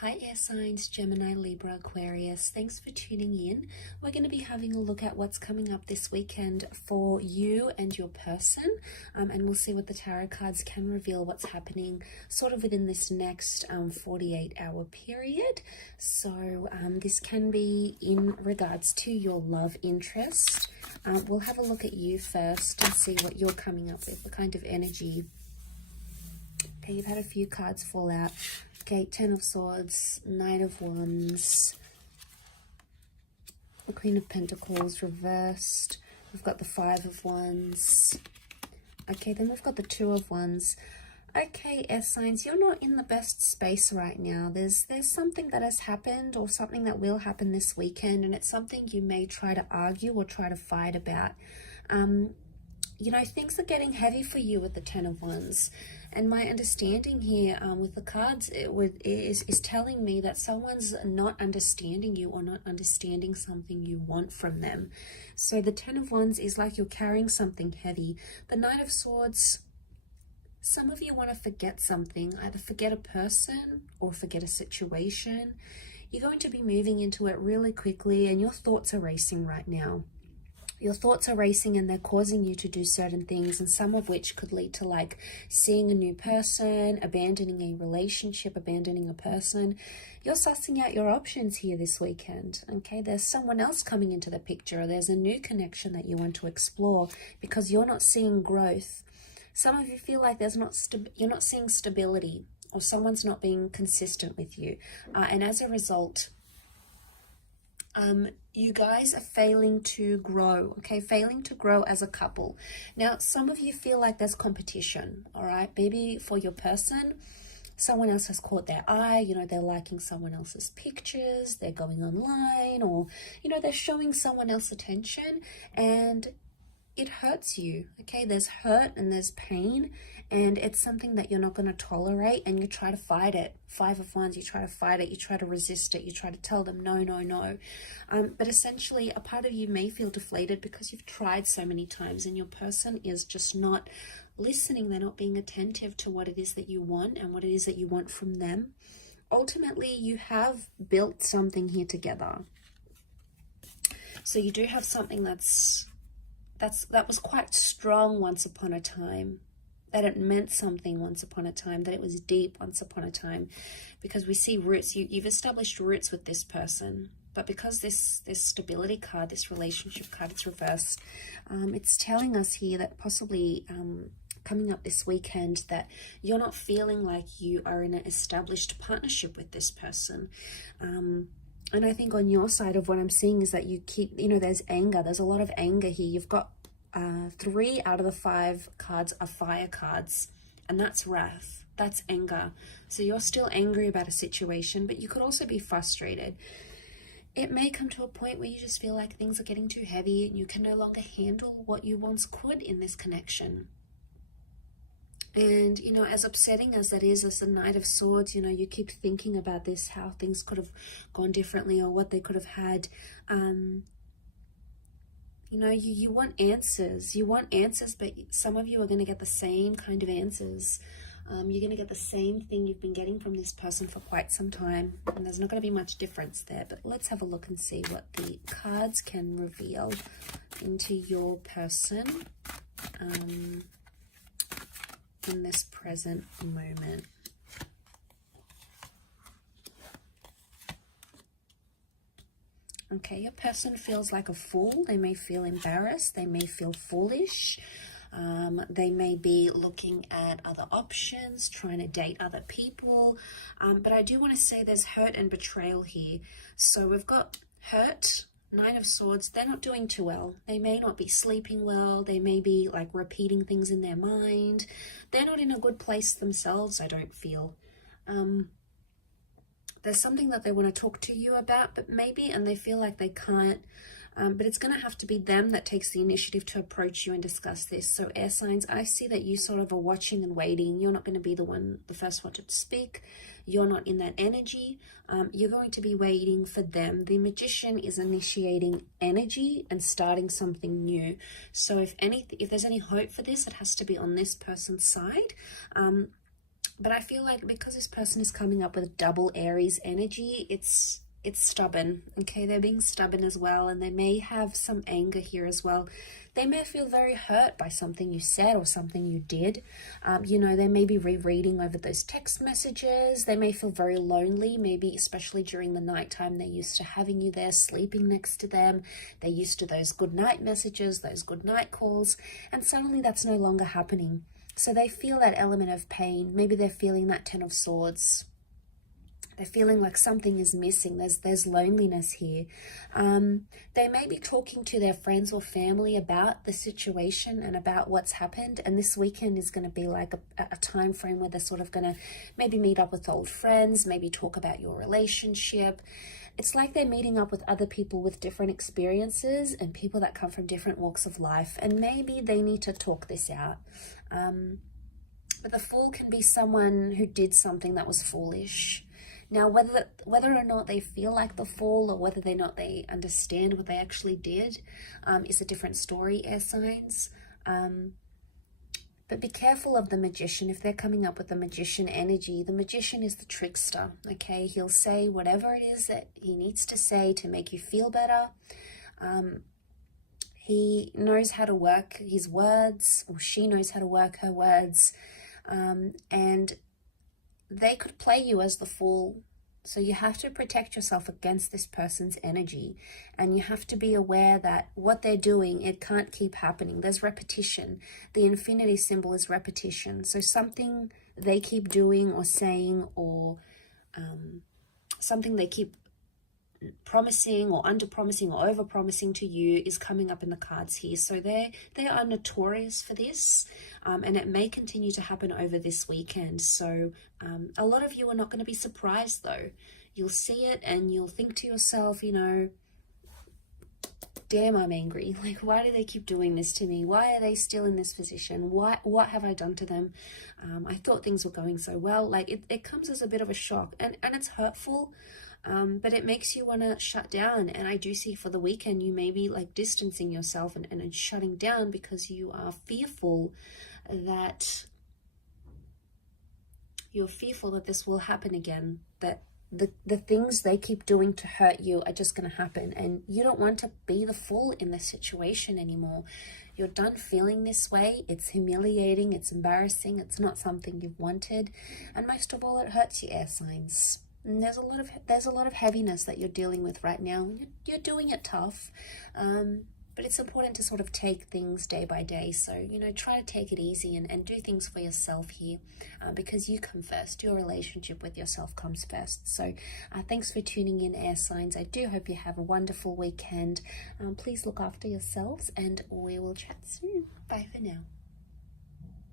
Hi air signs, Gemini, Libra, Aquarius. Thanks for tuning in. We're going to be having a look at what's coming up this weekend for you and your person. And we'll see what the tarot cards can reveal what's happening sort of within this next 48-hour period. So this can be in regards to your love interest. We'll have a look at you first and see what you're coming up with, the kind of energy. Okay, you've had a few cards fall out. Okay, Ten of Swords, Knight of Wands, the Queen of Pentacles reversed. We've got the Five of Wands. Okay, then we've got the Two of Wands. Okay, air signs, you're not in the best space right now. There's something that has happened or something that will happen this weekend, and it's something you may try to argue or try to fight about. You know, things are getting heavy for you with the Ten of Wands. And my understanding here with the cards is telling me that someone's not understanding you or not understanding something you want from them. So the Ten of Wands is like you're carrying something heavy. The Knight of Swords, some of you want to forget something, either forget a person or forget a situation. You're going to be moving into it really quickly and your thoughts are racing right now. Your thoughts are racing and they're causing you to do certain things, and some of which could lead to like seeing a new person, abandoning a relationship, abandoning a person. You're sussing out your options here this weekend, okay? There's someone else coming into the picture. There's a new connection that you want to explore because you're not seeing growth. Some of you feel like you're not seeing stability, or someone's not being consistent with you. And as a result, you guys are failing to grow, okay? Failing to grow as a couple. Now, some of you feel like there's competition, all right? Maybe for your person, someone else has caught their eye, you know, they're liking someone else's pictures, they're going online, or, you know, they're showing someone else attention, and it hurts you, okay? There's hurt and there's pain, and it's something that you're not going to tolerate, and you try to fight it. Five of Wands, you try to fight it, you try to resist it, you try to tell them no, no, no. But essentially, a part of you may feel deflated because you've tried so many times and your person is just not listening. They're not being attentive to what it is that you want and what it is that you want from them. Ultimately, you have built something here together. So you do have something that was quite strong once upon a time, that it meant something once upon a time, that it was deep once upon a time, because we see roots. You've established roots with this person, but because this stability card, this relationship card, it's reversed, it's telling us here that possibly coming up this weekend that you're not feeling like you are in an established partnership with this person. And I think on your side of what I'm seeing is that you keep, you know, there's anger. There's a lot of anger here. You've got 3 out of the 5 cards are fire cards, and that's wrath. That's anger. So you're still angry about a situation, but you could also be frustrated. It may come to a point where you just feel like things are getting too heavy and you can no longer handle what you once could in this connection. And, you know, as upsetting as that is, as the Knight of Swords, you know, you keep thinking about this, how things could have gone differently or what they could have had. You know, you want answers. You want answers, but some of you are going to get the same kind of answers. You're going to get the same thing you've been getting from this person for quite some time. And there's not going to be much difference there. But let's have a look and see what the cards can reveal into your person in this present moment. Okay, your person feels like a fool. They may feel embarrassed. They may feel foolish. They may be looking at other options, trying to date other people. But I do want to say there's hurt and betrayal here. So we've got hurt, Nine of Swords. They're not doing too well. They may not be sleeping well. They may be like repeating things in their mind. They're not in a good place themselves, I don't feel. There's something that they want to talk to you about, but maybe, and they feel like they can't, but it's going to have to be them that takes the initiative to approach you and discuss this. So air signs, I see that you sort of are watching and waiting. You're not going to be the first one to speak. You're not in that energy. You're going to be waiting for them. The Magician is initiating energy and starting something new. So if there's any hope for this, it has to be on this person's side. But I feel like because this person is coming up with double Aries energy, it's stubborn, okay? They're being stubborn as well, and they may have some anger here as well. They may feel very hurt by something you said or something you did. You know, they may be rereading over those text messages. They may feel very lonely, maybe especially during the nighttime. They're used to having you there, sleeping next to them. They're used to those good night messages, those good night calls, and suddenly that's no longer happening. So they feel that element of pain. Maybe they're feeling that Ten of Swords. They're feeling like something is missing. There's loneliness here. They may be talking to their friends or family about the situation and about what's happened. And this weekend is going to be like a time frame where they're sort of going to maybe meet up with old friends, maybe talk about your relationship. It's like they're meeting up with other people with different experiences and people that come from different walks of life. And maybe they need to talk this out. But the Fool can be someone who did something that was foolish. Now, whether or not they feel like the Fool, or whether or not they understand what they actually did, is a different story, air signs. But be careful of the Magician. If they're coming up with the Magician energy, the Magician is the trickster, okay? He'll say whatever it is that he needs to say to make you feel better. He knows how to work his words, or she knows how to work her words. And they could play you as the Fool. So you have to protect yourself against this person's energy. And you have to be aware that what they're doing, it can't keep happening. There's repetition. The infinity symbol is repetition. So something they keep doing or saying, or something they keep promising or under promising or over promising to you is coming up in the cards here. So they are notorious for this, and it may continue to happen over this weekend. So a lot of you are not going to be surprised though. You'll see it and you'll think to yourself, you know, damn, I'm angry. Like, why do they keep doing this to me? Why are they still in this position? What have I done to them? I thought things were going so well. Like, it comes as a bit of a shock, and it's hurtful. But it makes you want to shut down. And I do see for the weekend, you may be like distancing yourself and shutting down because you are fearful that this will happen again, that the things they keep doing to hurt you are just going to happen. And you don't want to be the Fool in this situation anymore. You're done feeling this way. It's humiliating. It's embarrassing. It's not something you've wanted. And most of all, it hurts you, air signs. And there's a lot of heaviness that you're dealing with right now. You're doing it tough, but it's important to sort of take things day by day. So, you know, try to take it easy and do things for yourself here, because you come first. Your relationship with yourself comes first. So thanks for tuning in, air signs. I do hope you have a wonderful weekend. Please look after yourselves, and we will chat soon. Bye for now.